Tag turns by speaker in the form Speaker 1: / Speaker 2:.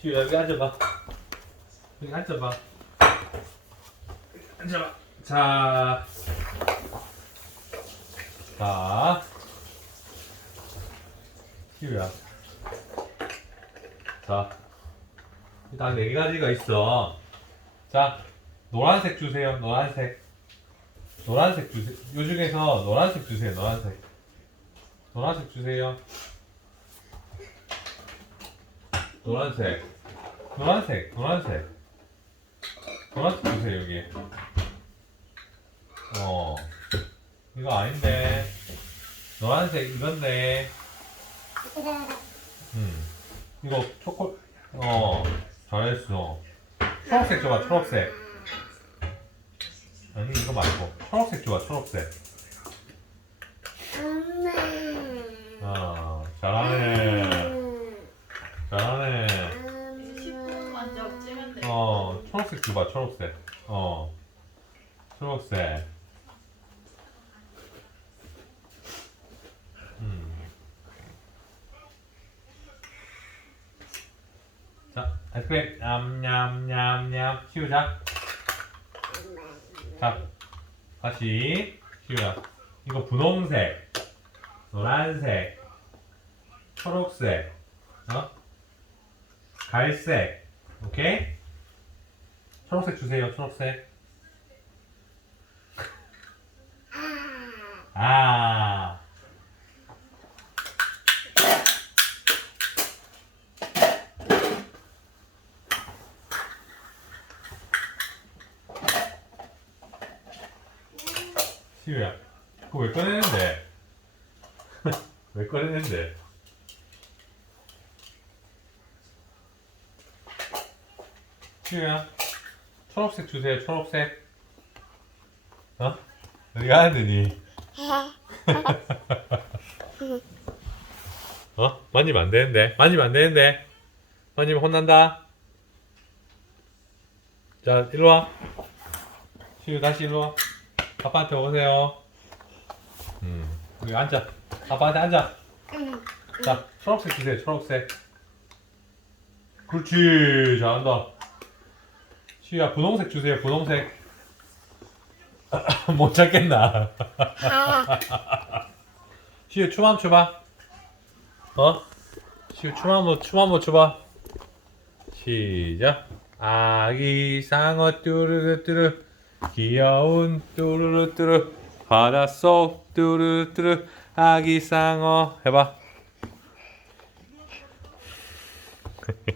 Speaker 1: 시우 여기 앉아봐. 여기 앉아봐. 앉아봐. 자. 자. 시우야. 자. 일단 네 가지가 있어. 자, 노란색 주세요. 노란색. 노란색 주세요. 요 중에서 노란색 주세요. 노란색. 노란색 주세요. 노란색. 노란색. 노란색. 노란색 주세요, 여기. 어. 이거 아닌데. 노란색 이건데. 음. 이거 초코, 어. 잘했어. 초록색 줘봐, 초록색. 아니, 이거 말고. 초록색 줘봐, 초록색.
Speaker 2: 엄마.
Speaker 1: 아, 잘하네. 잘하네.
Speaker 3: 10분만 더 찌면 돼.
Speaker 1: 어, 초록색 줘봐, 초록색. 어. 초록색. 음. 자, 아이스크림. 냠냠냠냠. 치우자. 자, 다시. 치우자. 이거 분홍색, 노란색, 초록색, 어? 갈색. 오케이? 초록색 주세요, 초록색. 아. 시우야, 그거 왜 꺼내는데? 왜 꺼내는데? 시우야, 초록색 주세요, 초록색. 어? 어디 가는데니? 어? 만지면 안 되는데. 만지면 안 되는데. 만지면 혼난다. 자, 일로 와. 시우 다시 일로 와. 아빠한테 오세요. 음, 여기 앉아. 아빠한테 앉아. 자, 초록색 주세요, 초록색. 그렇지, 잘한다. 시우야, 분홍색 주세요, 분홍색. 못 찾겠나? 시우 춤 한번 춰봐. 어? 시우 춤 한번 춤 한번 춰봐. 시작. 아기 상어 뚜루루뚜루 귀여운 뚜루루뚜루 바닷속 뚜루루뚜루 아기 상어 해봐.